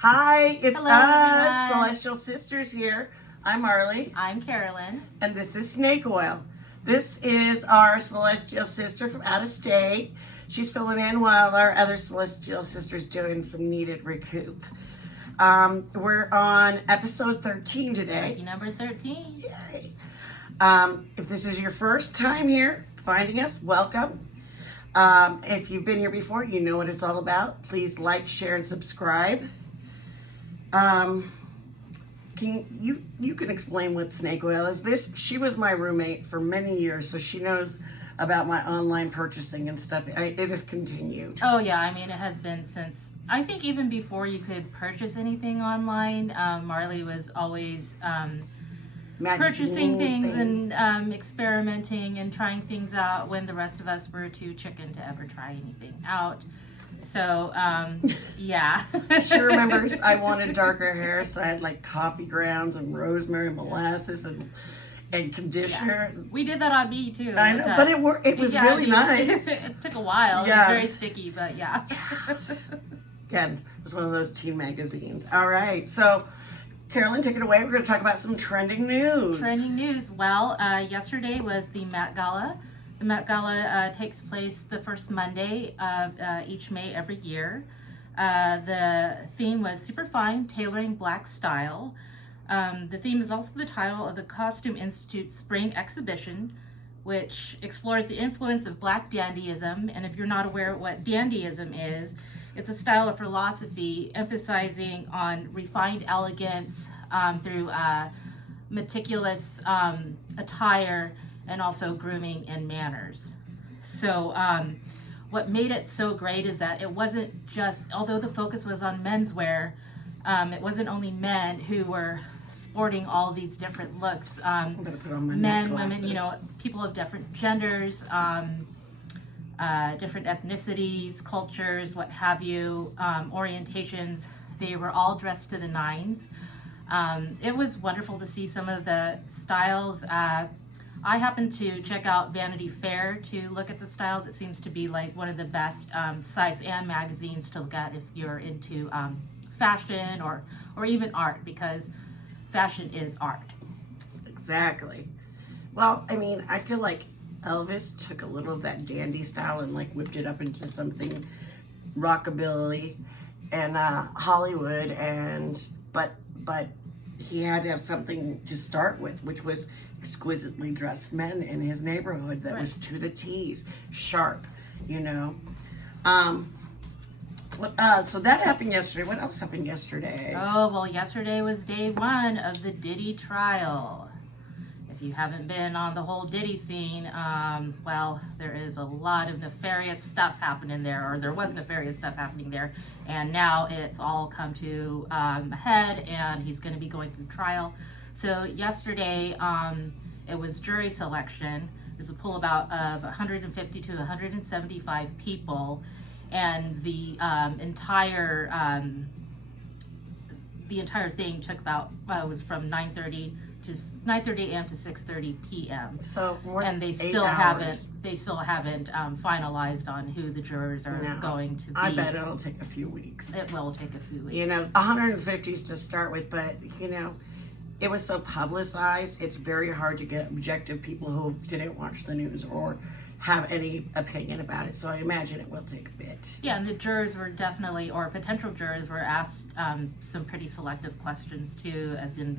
Hi, it's Hello, us, everyone. Celestial Sisters here. I'm Marley, I'm Carolyn. and this is Snake Oil. This is our Celestial Sister from out of state. She's filling in while our other Celestial Sister's doing some needed recoup. We're on episode 13 today. Lucky number 13. Yay. If this is your first time here finding us, welcome. If you've been here before, you know what it's all about. Please like, share, and subscribe. Can you can explain what snake oil is? She was my roommate for many years, so she knows about my online purchasing and stuff. It has continued. Oh, yeah. I mean, it has been since, I think even before you could purchase anything online, Marley was always purchasing things and experimenting and trying things out when the rest of us were too chicken to ever try anything out. So, yeah. She remembers I wanted darker hair, so I had like coffee grounds and rosemary molasses and conditioner. Yeah. We did that on me too. I know, but it was really nice. It took a while. Yeah. It was very sticky, but yeah. Again, it was one of those teen magazines. All right, so Carolyn, take it away. We're going to talk about some trending news. Trending news. Well, yesterday was the Met Gala. The Met Gala takes place the first Monday of each May every year. The theme was Super Fine, Tailoring Black Style. The theme is also the title of the Costume Institute's spring exhibition, which explores the influence of Black dandyism. And if you're not aware of what dandyism is, it's a style of philosophy emphasizing on refined elegance through meticulous attire and also grooming and manners. So what made it so great is that it wasn't just, although the focus was on menswear, it wasn't only men who were sporting all these different looks. I'm going to put on my Men, glasses. women, people of different genders, different ethnicities, cultures, what have you, orientations. They were all dressed to the nines. It was wonderful to see some of the styles. I happened to check out Vanity Fair to look at the styles. It seems to be like one of the best sites and magazines to look at if you're into fashion or even art, because fashion is art. Exactly. Well, I mean, I feel like Elvis took a little of that dandy style and like whipped it up into something rockabilly and Hollywood, but he had to have something to start with, which was exquisitely dressed men in his neighborhood that was to the T's, sharp, So that happened yesterday. What else happened yesterday? Oh, well, yesterday was day one of the Diddy trial. If you haven't been on the whole Diddy scene, well, there is a lot of nefarious stuff happening there, or there was nefarious stuff happening there, and now it's all come to a head, and he's going to be going through trial. So yesterday, it was jury selection. There's a pool about of 150 to 175 people, and the entire thing took about was from 9:30 a.m. to 6:30 p.m. So more and than they 8 still hours. haven't finalized on who the jurors are going to be. I bet it'll take a few weeks. It will take a few weeks. 150s to start with, but it was so publicized, it's very hard to get objective people who didn't watch the news or have any opinion about it. So I imagine it will take a bit. Yeah, and the jurors were definitely, or potential jurors were asked some pretty selective questions too, as in,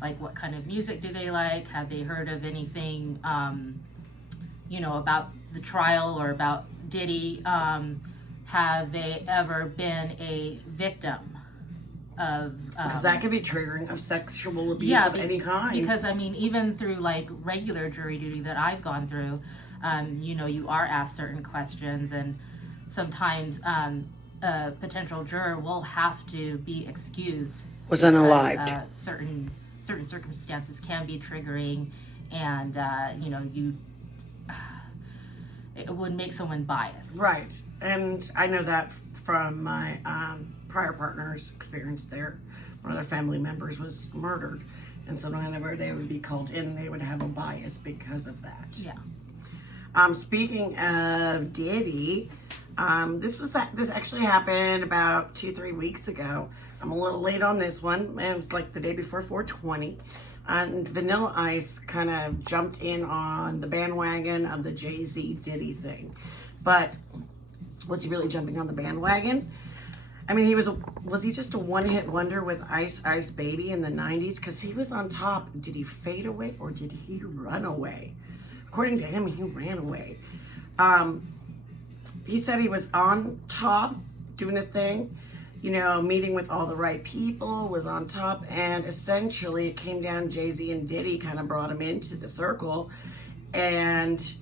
like what kind of music do they like? Have they heard of anything, about the trial or about Diddy? Have they ever been a victim of Because that could be triggering of sexual abuse of any kind. Because I mean, even through like regular jury duty that I've gone through, you are asked certain questions, and sometimes a potential juror will have to be excused. Was unalived. Certain circumstances can be triggering, and it would make someone biased. Right, and I know that from my prior partner's experience there. One of their family members was murdered, and so whenever they would be called in, they would have a bias because of that. Yeah. Speaking of Diddy, This actually happened about 2-3 weeks ago. I'm a little late on this one. It was like the day before 420. And Vanilla Ice kind of jumped in on the bandwagon of the Jay-Z Diddy thing. But was he really jumping on the bandwagon? I mean, was he just a one-hit wonder with Ice Ice Baby in the 90s? Because he was on top. Did he fade away or did he run away? According to him, he ran away. He said he was on top doing a thing, meeting with all the right people, was on top, and essentially it came down, Jay-Z and Diddy kind of brought him into the circle, and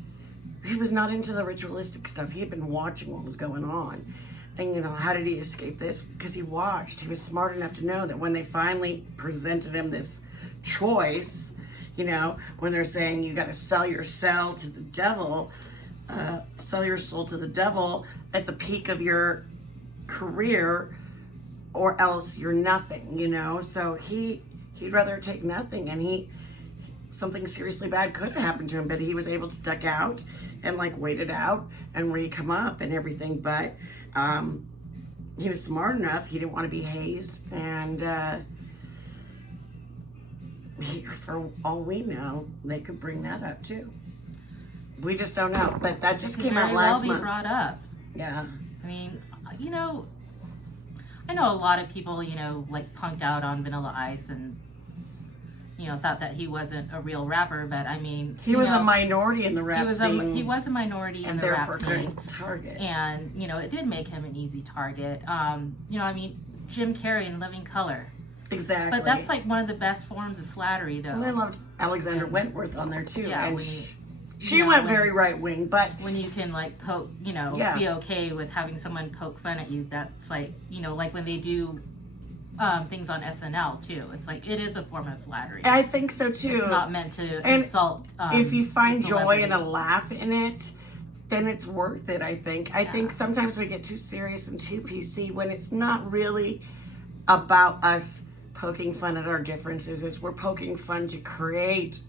he was not into the ritualistic stuff. He had been watching what was going on. And, how did he escape this? Because he watched. He was smart enough to know that when they finally presented him this choice, when they're saying you got to sell your soul to the devil, sell your soul to the devil at the peak of your career, or else you're nothing, So he'd rather take nothing, and something seriously bad could have happened to him, but he was able to duck out and wait it out and come up and everything. But he was smart enough. He didn't want to be hazed, and for all we know, they could bring that up too. We just don't know. But that just came out last month. Brought up. Yeah. I mean, I know a lot of people, punked out on Vanilla Ice and, thought that he wasn't a real rapper. But I mean, he was a minority in the rap scene. He was a minority in the rap scene. Target. And, it did make him an easy target. Jim Carrey in Living Color. Exactly. But that's one of the best forms of flattery, though. And I loved Alexander Wentworth on there too. Yeah, and she went very right wing, but when you can poke, be okay with having someone poke fun at you, that's like when they do things on SNL too. It's it is a form of flattery. I think so too. It's not meant to insult. If you find joy and a laugh in it, then it's worth it. I think. I think sometimes we get too serious and too PC when it's not really about us poking fun at our differences. It's we're poking fun to create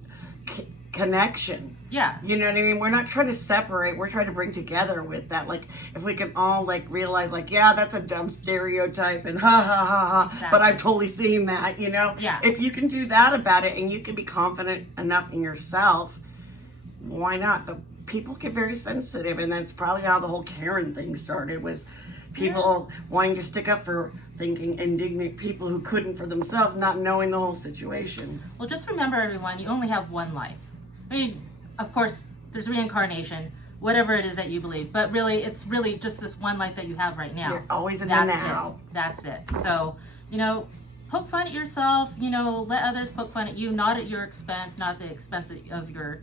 connection. Yeah. You know what I mean? We're not trying to separate. We're trying to bring together with that. If we can all realize yeah, that's a dumb stereotype and ha ha ha ha. Exactly. But I've totally seen that, Yeah. If you can do that about it and you can be confident enough in yourself, why not? But people get very sensitive, and that's probably how the whole Karen thing started, was people wanting to stick up for thinking indignant people who couldn't for themselves, not knowing the whole situation. Well, just remember, everyone, you only have one life. I mean, of course, there's reincarnation, whatever it is that you believe, but really, it's really just this one life that you have right now. You're always in the now. That's it. So, poke fun at yourself, let others poke fun at you, not at your expense, not the expense of your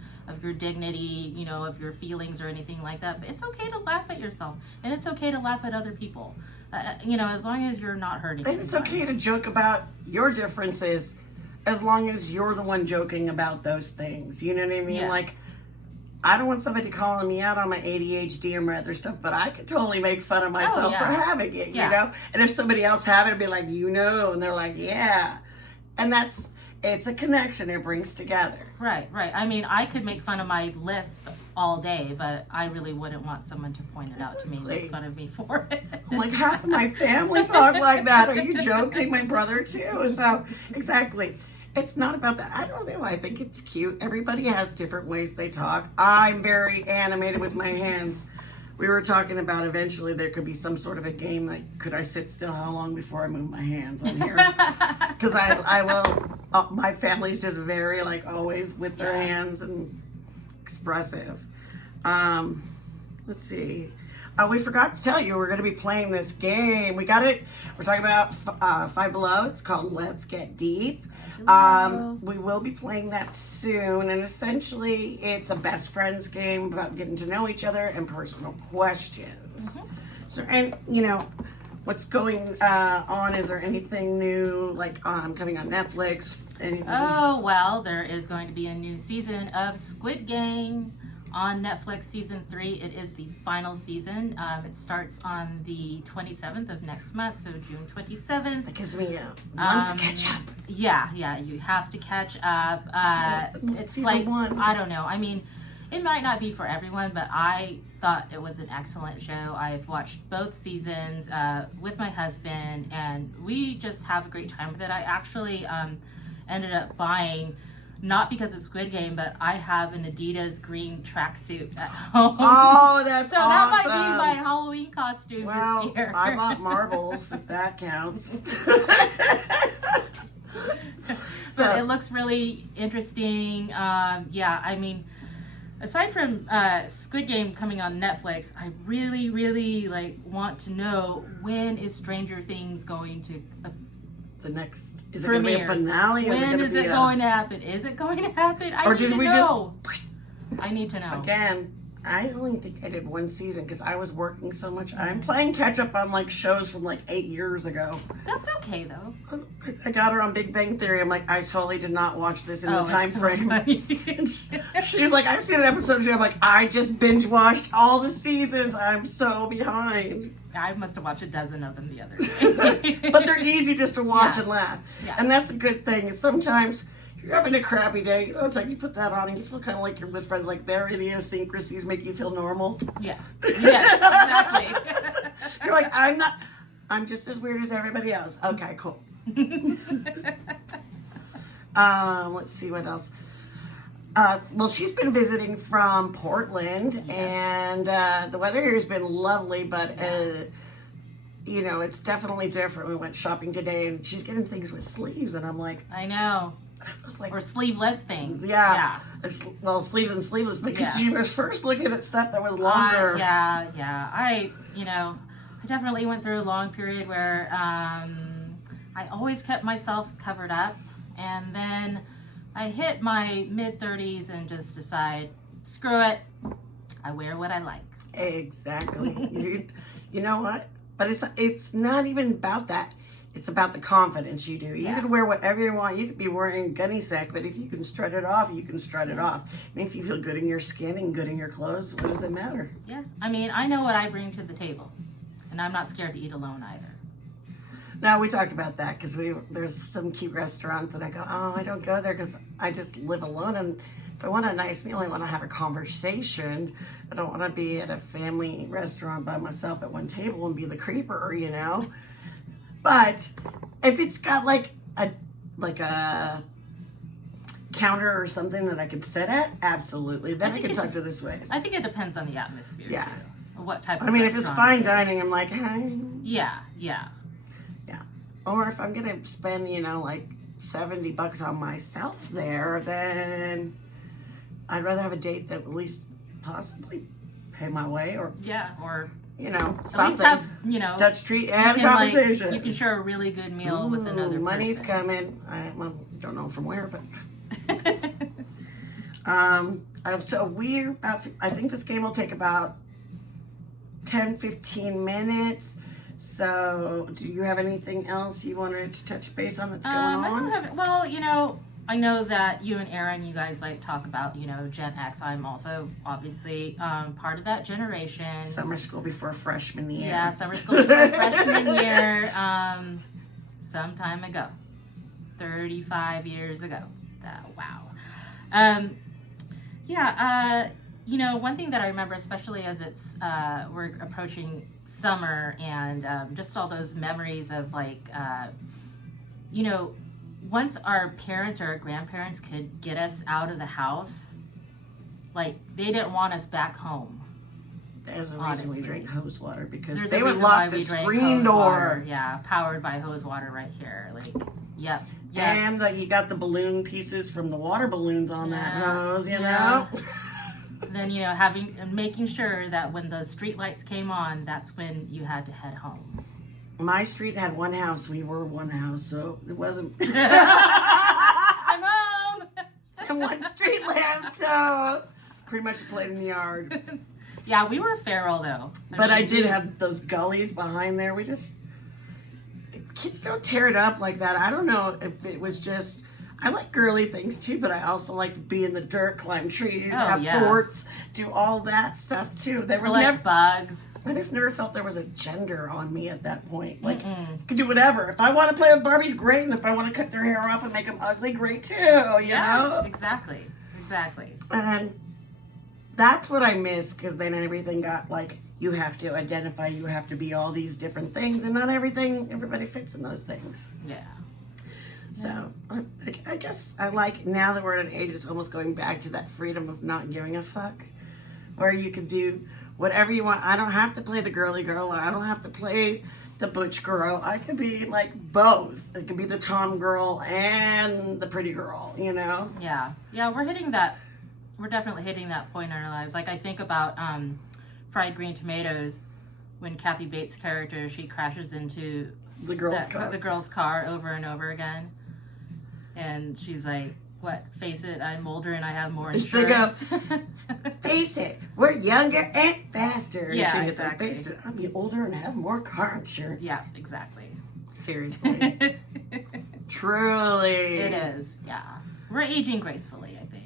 dignity, of your feelings or anything like that. But it's okay to laugh at yourself, and it's okay to laugh at other people, as long as you're not hurting And it's anyone. okay to joke about your differences, as long as you're the one joking about those things. You know what I mean? Yeah. I don't want somebody calling me out on my ADHD or my other stuff, but I could totally make fun of myself for having it, you know? And if somebody else have it, it'd be like, and they're like, yeah. And it's a connection it brings together. Right. I mean, I could make fun of my lisp all day, but I really wouldn't want someone to point it out to me and make fun of me for it. Half of my family talk like that. Are you joking? My brother too. So, exactly. It's not about that. I don't know. I think it's cute. Everybody has different ways they talk. I'm very animated with my hands. We were talking about eventually there could be some sort of a game could I sit still how long before I move my hands on here? Because I will. My family's just very always with their hands and expressive. Let's see. We forgot to tell you we're going to be playing this game. We got it. We're talking about Five Below. It's called Let's Get Deep. We will be playing that soon, and essentially it's a best friends game about getting to know each other and personal questions. Mm-hmm. So, and what's going on? Is there anything new coming on Netflix? Anything? Oh, well, there is going to be a new season of Squid Game on Netflix, season 3. It is the final season. It starts on the 27th of next month, so June 27th. That gives me a month to catch up. Yeah, you have to catch up. It's Season 1. I don't know. I mean, it might not be for everyone, but I thought it was an excellent show. I've watched both seasons with my husband, and we just have a great time with it. I actually ended up buying, not because of Squid Game, but I have an Adidas green tracksuit at home. Oh, that's so awesome. that might be my Halloween costume Well, this year. I bought marbles, if that counts. So it looks really interesting. Yeah, I mean, aside from Squid Game coming on Netflix, I really, really want to know, when is Stranger Things going to the next, is it going to be a finale? Or when is it going to happen? Is it going to happen? I need to know. I need to know. Again, I only think I did one season because I was working so much. I'm playing catch up on shows from 8 years ago. That's okay though. I got her on Big Bang Theory. I'm like, I totally did not watch this in the time frame. She was like, I've seen an episode. I'm like, I just binge watched all the seasons. I'm so behind. I must have watched a dozen of them the other day. But they're easy just to watch and laugh. Yeah. And that's a good thing. Is sometimes you're having a crappy day, it's like you put that on and you feel kind of like you're with friends, their idiosyncrasies make you feel normal. Yeah. Yes, exactly. You're like, I'm just as weird as everybody else. Okay, cool. Let's see what else. Well, she's been visiting from Portland, and the weather here has been lovely, but it's definitely different. We went shopping today, and she's getting things with sleeves, and I'm like, I know. Or sleeveless things. Yeah. Well, sleeves and sleeveless, because she was first looking at stuff that was longer. I definitely went through a long period where I always kept myself covered up, and then I hit my mid-30s and just decide, screw it, I wear what I like. Exactly. You know what? But it's not even about that. It's about the confidence you do. You can wear whatever you want. You could be wearing a gunny sack, but if you can strut it off, you can strut it off. And if you feel good in your skin and good in your clothes, what does it matter? Yeah. I mean, I know what I bring to the table, and I'm not scared to eat alone either. Now, we talked about that because there's some cute restaurants and I go, I don't go there because I just live alone, and if I want a nice meal, I want to have a conversation. I don't want to be at a family restaurant by myself at one table and be the creeper, But if it's got a counter or something that I could sit at, absolutely. Then I can talk to this way. I think it depends on the atmosphere too. What type of if it's fine dining, I'm like, hey. Yeah. Or if I'm gonna spend, $70 on myself there, then I'd rather have a date that at least possibly pay my way, or something. At least have, Touch, treat, and conversation. You can share a really good meal with another money's person. coming. I don't know from where, but I think this game will take about 10-15 minutes. So, do you have anything else you wanted to touch base on that's going on? I don't have, I know that you and Aaron, you guys talk about, Gen X. I'm also obviously part of that generation. Summer school before freshman year. Yeah, summer school before freshman year. Some time ago. 35 years ago. Wow. One thing that I remember, especially as we're approaching summer, and just all those memories of once our parents or our grandparents could get us out of the house, they didn't want us back home. There's a reason we drink hose water, because There's they a would reason lock why the we drank screen hose door. water. Yeah, powered by hose water right here. Yep. And you got the balloon pieces from the water balloons on that hose, know? Then, making sure that when the street lights came on, that's when you had to head home. My street had one house. We were one house, so it wasn't. I'm home! And one street lamp, so pretty much played in the yard. Yeah, we were feral, though. I did have those gullies behind there. Kids don't tear it up like that. I don't know if it was just, I like girly things too, but I also like to be in the dirt, climb trees, have forts, do all that stuff too. There was never bugs. I just never felt there was a gender on me at that point. I could do whatever. If I want to play with Barbies, great, and if I want to cut their hair off and make them ugly, great too. You know? Exactly. And That's what I miss, because then everything got like, you have to identify, you have to be all these different things, and not everybody fits in those things. Yeah. So I guess I like, now that we're at an age, it's almost going back to that freedom of not giving a fuck, where you can do whatever you want. I don't have to play the girly girl, or I don't have to play the butch girl. I could be like both. It could be the tom girl and the pretty girl, you know? Yeah. Yeah, we're definitely hitting that point in our lives. Like, I think about Fried Green Tomatoes, when Kathy Bates' character, she crashes into The girl's car. the girl's car over and over again. And she's like, what, face it, I'm older and I have more insurance. Face it, we're younger and faster. Yeah, She gets exactly. like, face it, I'm older and have more car insurance. Yeah, exactly. Seriously. Truly. It is, yeah. We're aging gracefully, I think.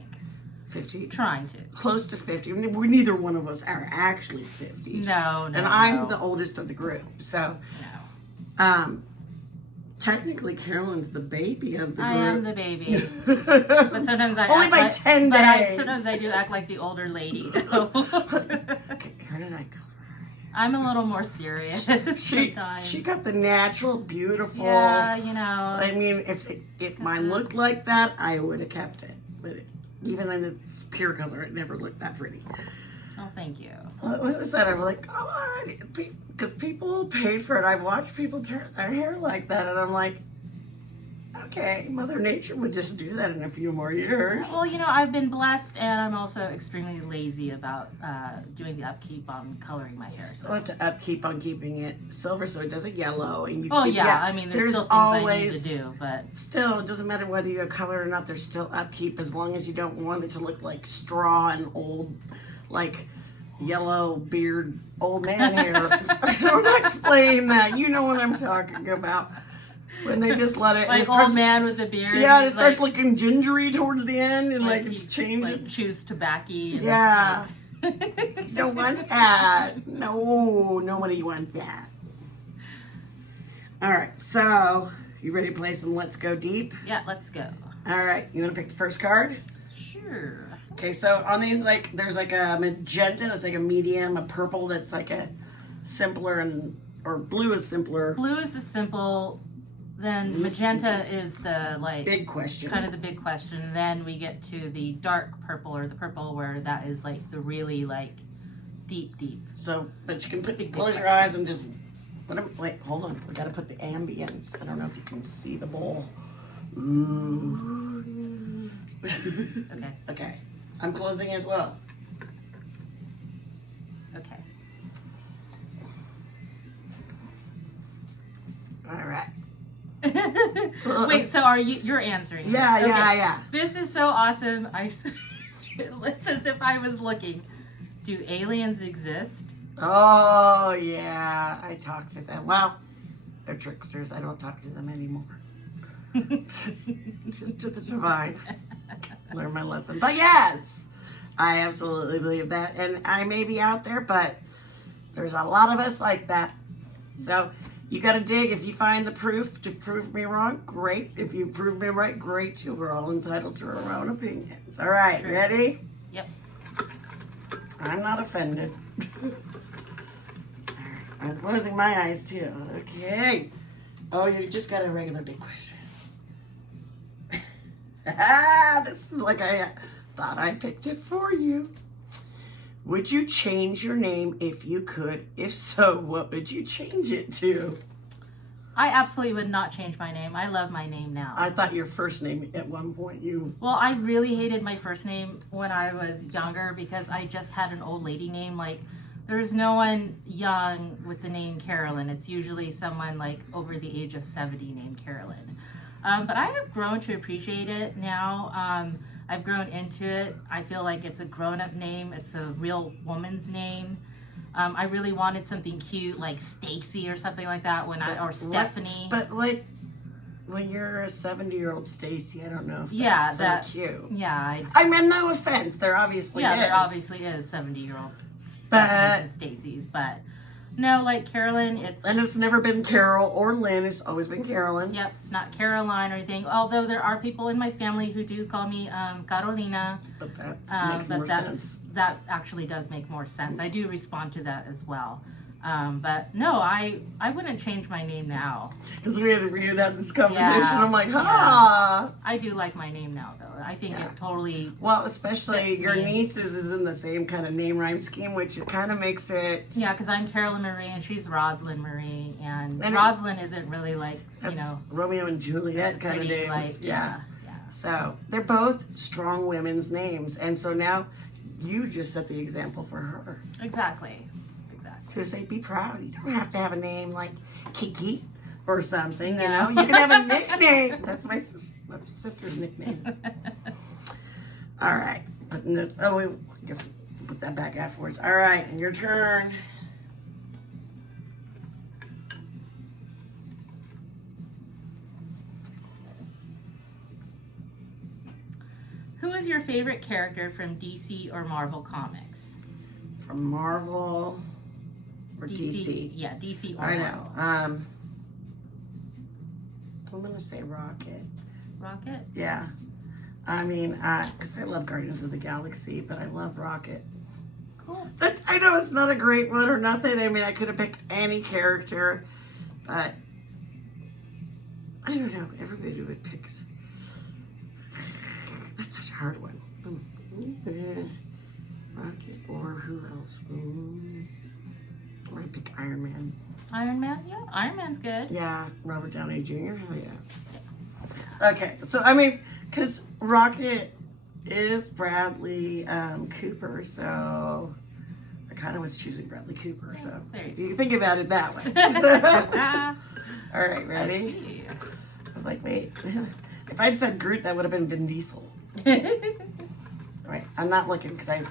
50. Trying to. Close to 50. We neither one of us are actually 50. No. And I'm the oldest of the group. So, technically, Carolyn's the baby of the group. I am the baby. But sometimes I Only act by like, 10 but days. sometimes I do act like the older lady. Okay, Erin and I color. I'm a little more serious sometimes. She got the natural, beautiful. Yeah, you know. I mean, if mine looked like that, I would have kept it. But even in its pure color, it never looked that pretty. Oh, thank you. As I said, I'm like, come on, because people paid for it. I've watched people turn their hair like that, and I'm like, okay, Mother Nature would just do that in a few more years. Well, you know, I've been blessed, and I'm also extremely lazy about doing the upkeep on coloring my hair. Still have to upkeep on keeping it silver so it doesn't yellow. And you Oh, keep, yeah, I mean, there's still things always, I need to do, but... Still, it doesn't matter whether you color or not, there's still upkeep, as long as you don't want it to look like straw and old, like yellow beard old man hair. I don't explain that. You know what I'm talking about. When they just let it, Like it starts, old man with a beard. yeah, it he's starts like, looking gingery towards the end, and like it's he, changing. Like chews tobacco. And Yeah. like- You don't want that. No, nobody wants that. All right, so you ready to play some Let's Go Deep? Yeah, let's go. All right, you want to pick the first card? Sure. Okay, so on these, like, there's like a magenta that's like a medium, a purple that's like a simpler, or blue is simpler. Blue is the simple, then magenta is the, like, Big question. kind of the big question. And then we get to the dark purple, or the purple where that is like the really like deep. So, but you can Big close your eyes and just. Wait, hold on. We gotta put the ambience. I don't know if you can see the bowl. Ooh. Okay. Okay. I'm closing as well. Okay. All right. Wait, so you're answering this? Yeah, Okay. yeah. This is so awesome. It's as if I was looking. Do aliens exist? Oh, yeah. I talk to them. Well, they're tricksters. I don't talk to them anymore. Just to the divine. Learn my lesson. But yes, I absolutely believe that. And I may be out there, but there's a lot of us like that. So you got to dig. If you find the proof to prove me wrong, great. If you prove me right, great too. We're all entitled to our own opinions. All right, True. ready? Yep. I'm not offended. I'm closing my eyes too. Okay. Oh, you just got a regular big question. This is like I thought I picked it for you. Would you change your name if you could? If so, what would you change it to? I absolutely would not change my name. I love my name now. I thought your first name at one point you. Well, I really hated my first name when I was younger because I just had an old lady name. Like, there's no one young with the name Carolyn. It's usually someone like over the age of 70 named Carolyn. But I have grown to appreciate it now. I've grown into it. I feel like it's a grown-up name. It's a real woman's name. I really wanted something cute like Stacy or something like that or Stephanie. But like when you're a 70-year-old Stacy, I don't know if Yeah, that's so cute. Yeah, I mean, no offense. There obviously is. there obviously is 70-year-old But- Stacey's, but No, like Carolyn, it's... And it's never been Carol or Lynn. It's always been Carolyn. Yep, it's not Caroline or anything. Although there are people in my family who do call me Carolina. But that makes more sense. That actually does make more sense. I do respond to that as well. But no, I wouldn't change my name now. Because we had this conversation. Yeah, I'm like, ha! I do like my name now, though. I think it totally... Well, especially fits your me. niece's is in the same kind of name rhyme scheme, which it kind of makes it... Yeah, because I'm Carolyn Marie and she's Rosalind Marie. And And Rosalind isn't really like, That's you know... Romeo and it's Juliet kind of pretty, names. like, yeah. yeah. So they're both strong women's names. And so now you just set the example for her. Exactly. To say, be proud. You don't have to have a name like Kiki or something, you know? You can have a nickname. That's my sister's nickname. All right. But I guess we'll put that back afterwards. All right, and your turn. Who is your favorite character from DC or Marvel Comics? From Marvel or DC? Yeah, DC or I Marvel. know. I'm going to say Rocket. Rocket? Yeah. I mean, because I love Guardians of the Galaxy, but I love Rocket. Cool. I know it's not a great one or nothing. I mean, I could have picked any character, but I don't know. Everybody would pick. That's such a hard one. Rocket or who else? I might pick Iron Man. Iron Man? Yeah, Iron Man's good. Yeah, Robert Downey Jr. Hell yeah. Okay, so I mean, because Rocket is Bradley Cooper, so I kind of was choosing Bradley Cooper. So There you if you think about it that way. go. All right, ready? See. I was like, wait, if I'd said Groot, that would have been Vin Diesel. All right, I'm not looking because I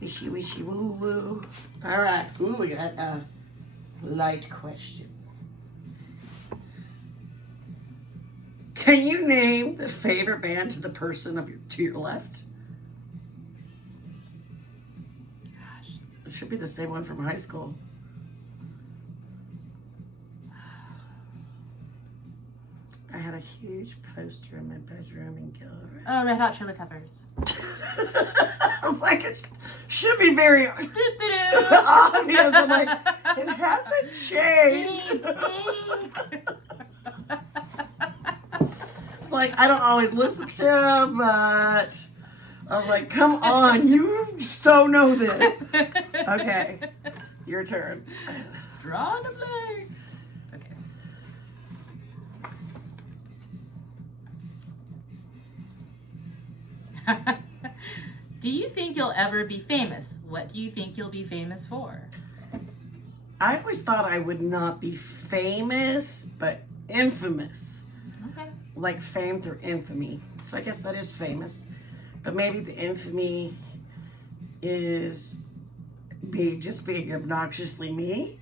wishy wishy woo woo. All right, ooh, we got a light question. Can you name the favorite band to the person to your left? Gosh. It should be the same one from high school. I had a huge poster in my bedroom in Gilroy. Oh, Red Hot Chili Peppers. I was like, it should be very Doo-doo-doo. obvious. I'm like, it hasn't changed. It's like, I don't always listen to him, but I was like, come on, you so know this. Okay, your turn. Draw the play. Okay. Do you think you'll ever be famous? What do you think you'll be famous for? I always thought I would not be famous, but infamous. Okay. Like fame through infamy. So I guess that is famous. But maybe the infamy is me just being obnoxiously me,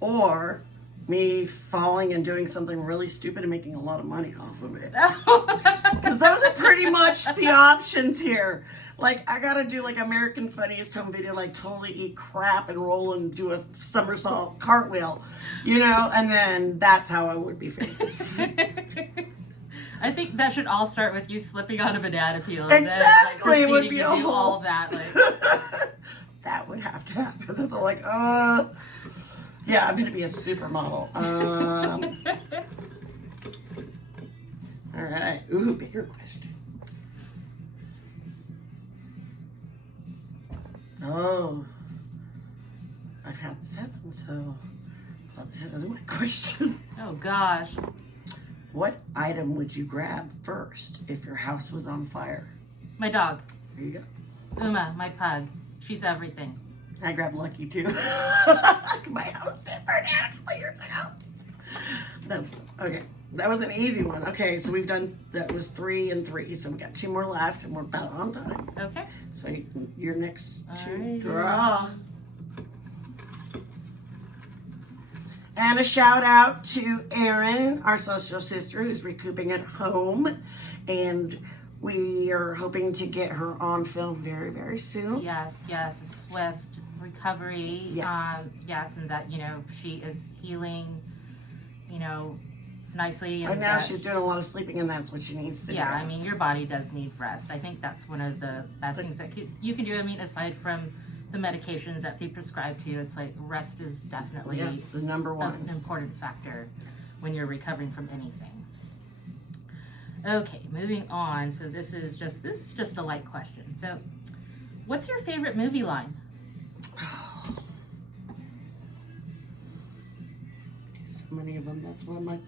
or me falling and doing something really stupid and making a lot of money off of it. Because those are pretty much the options here. Like, I gotta do like American Funniest Home Video, like totally eat crap and roll and do a somersault cartwheel, you know, and then that's how I would be famous. I think that should all start with you slipping on a banana peel. Exactly, And then, it would proceeding be to a do whole- all of that. Like, That would have to happen. That's all like, yeah, I'm gonna be a supermodel. All right. Ooh, bigger question. Oh, I've had this happen, so this isn't my question. oh gosh. What item would you grab first if your house was on fire? My dog, There you go. Uma, my pug. She's everything. I grabbed Lucky too. My house did burn down a couple years ago. That's okay. That was an easy one. Okay, so that was 3 and 3. So we got 2 more left, and we're about on time. Okay. So you're next to Alright. draw. And a shout out to Erin, our social sister, who's recouping at home, and we are hoping to get her on film very, very soon. Yes, a swift recovery. Yes. Yes, and that, she is healing, nicely. And now she's doing a lot of sleeping, and that's what she needs to do. Yeah, I mean, your body does need rest. I think that's one of the best things that you can do. I mean, aside from the medications that they prescribe to you, it's like rest is definitely the number an one. important factor when you're recovering from anything. Okay, moving on. So this is just a light question. So, what's your favorite movie line? So many of them. That's what I'm like.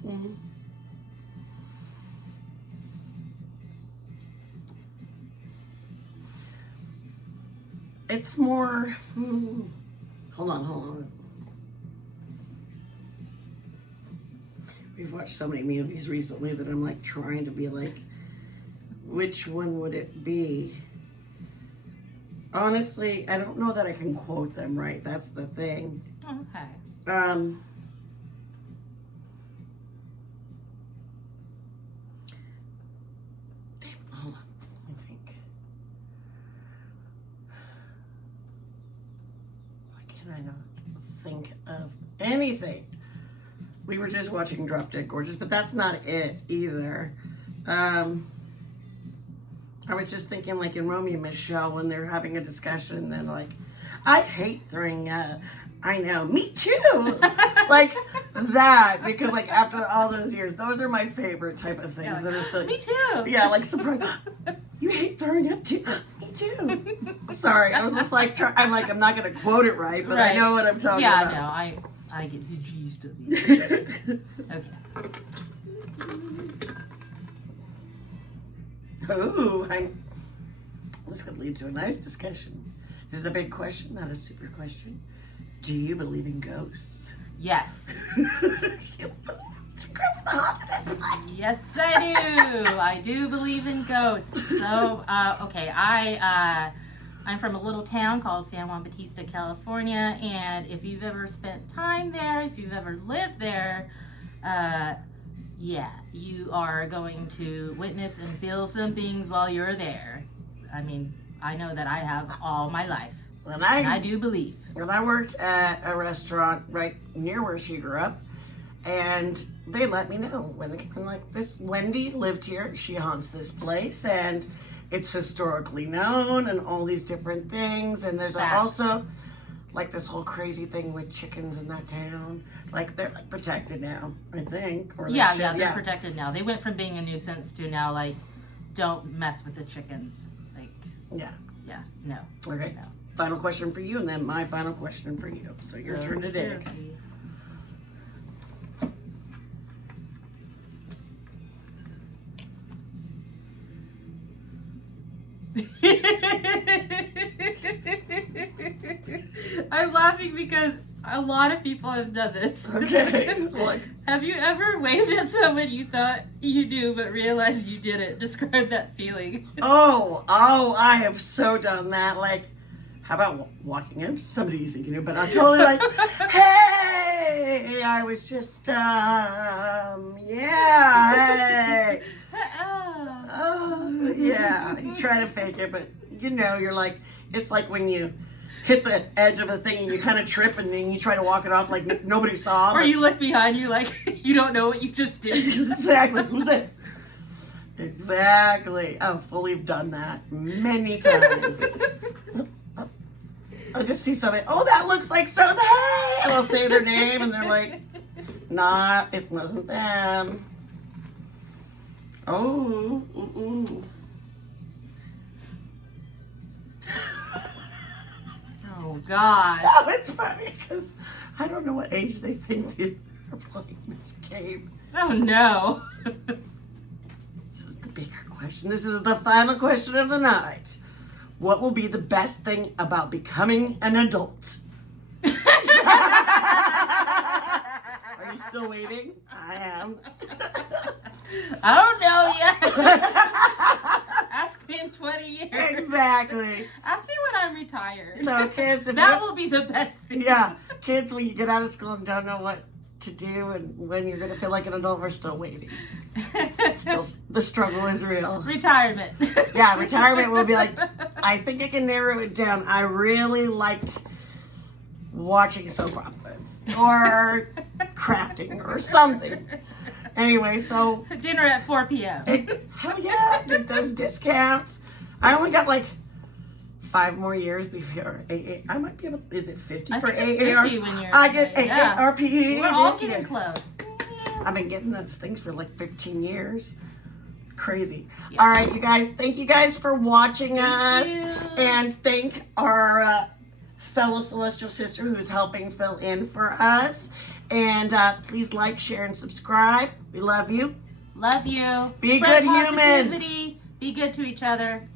It's more. Hold on. We've watched so many movies recently that I'm like trying to be like, which one would it be? Honestly, I don't know that I can quote them right. That's the thing. Okay. Damn, hold on. Let me think. Why can't I not think of anything? We were just watching Drop Dead Gorgeous, but that's not it either. I was just thinking, like in Romeo and Michelle, when they're having a discussion, then like, I hate throwing up. I know, me too. Like that, because like after all those years, those are my favorite type of things that are so. Me too. Yeah, like surprise. You hate throwing up too? Me too. Sorry, I was just like, I'm not gonna quote it right, but I know what I'm talking about. Yeah, no, I get the gist of it. Okay. Ooh, this could lead to a nice discussion. This is a big question, not a super question. Do you believe in ghosts? Yes. Yes, Yes, I do. I do believe in ghosts. So, okay, I'm from a little town called San Juan Bautista, California, and if you've ever spent time there, if you've ever lived there, yeah, you are going to witness and feel some things while you're there. I mean, I know that I have all my life, and I do believe. When I worked at a restaurant right near where she grew up, and they let me know when they came, like, this Wendy lived here, she haunts this place, and it's historically known, and all these different things, and there's also like this whole crazy thing with chickens in that town. Like they're like protected now, I think. Or They're protected now. They went from being a nuisance to now like, don't mess with the chickens. Like, yeah, no. Okay. No. Final question for you, and then my final question for you. So your turn to dig. I'm laughing because a lot of people have done this. Okay. Like, have you ever waved at someone you thought you knew but realized you didn't? Describe that feeling. oh, I have so done that. Like, how about walking up to somebody you think you knew, but I'm totally like, hey, I was just, yeah, hey. Oh, yeah. You try to fake it, but you're like, it's like when you hit the edge of a thing and you kind of trip and then you try to walk it off like nobody saw. Or you look behind you like you don't know what you just did. Exactly. Who's that? Exactly. I've fully done that many times. I just see somebody, oh, that looks like so, hey, and I'll say their name and they're like, nah, it wasn't them. Oh, ooh. Oh, God. Oh, it's funny because I don't know what age they think they are playing this game. Oh, no. This is the bigger question. This is the final question of the night. What will be the best thing about becoming an adult? Are you still waiting? I am. I don't know yet. Ask me in 20 years. Exactly. Ask me when I'm retired. So kids, that will be the best thing. Yeah, kids, when you get out of school and don't know what to do and when you're going to feel like an adult, we're still waiting. Still, the struggle is real. Retirement. Yeah, retirement will be like, I think I can narrow it down. I really like watching soap operas or crafting or something. Anyway, so Dinner at 4 p.m. hell yeah, get those discounts. I only got like 5 more years before AA. I might be able. Is it 50 I for think it's AAR? 50 when you're. I get yeah. AARP. We're all this getting year. close. I've been getting those things for like 15 years. Crazy. Yeah. All right, you guys. Thank you guys for watching us, you. and thank our fellow celestial sister who's helping fill in for us. And please like, share, and subscribe. We love you. Love you. Be Spread good humans. positivity. Be good to each other.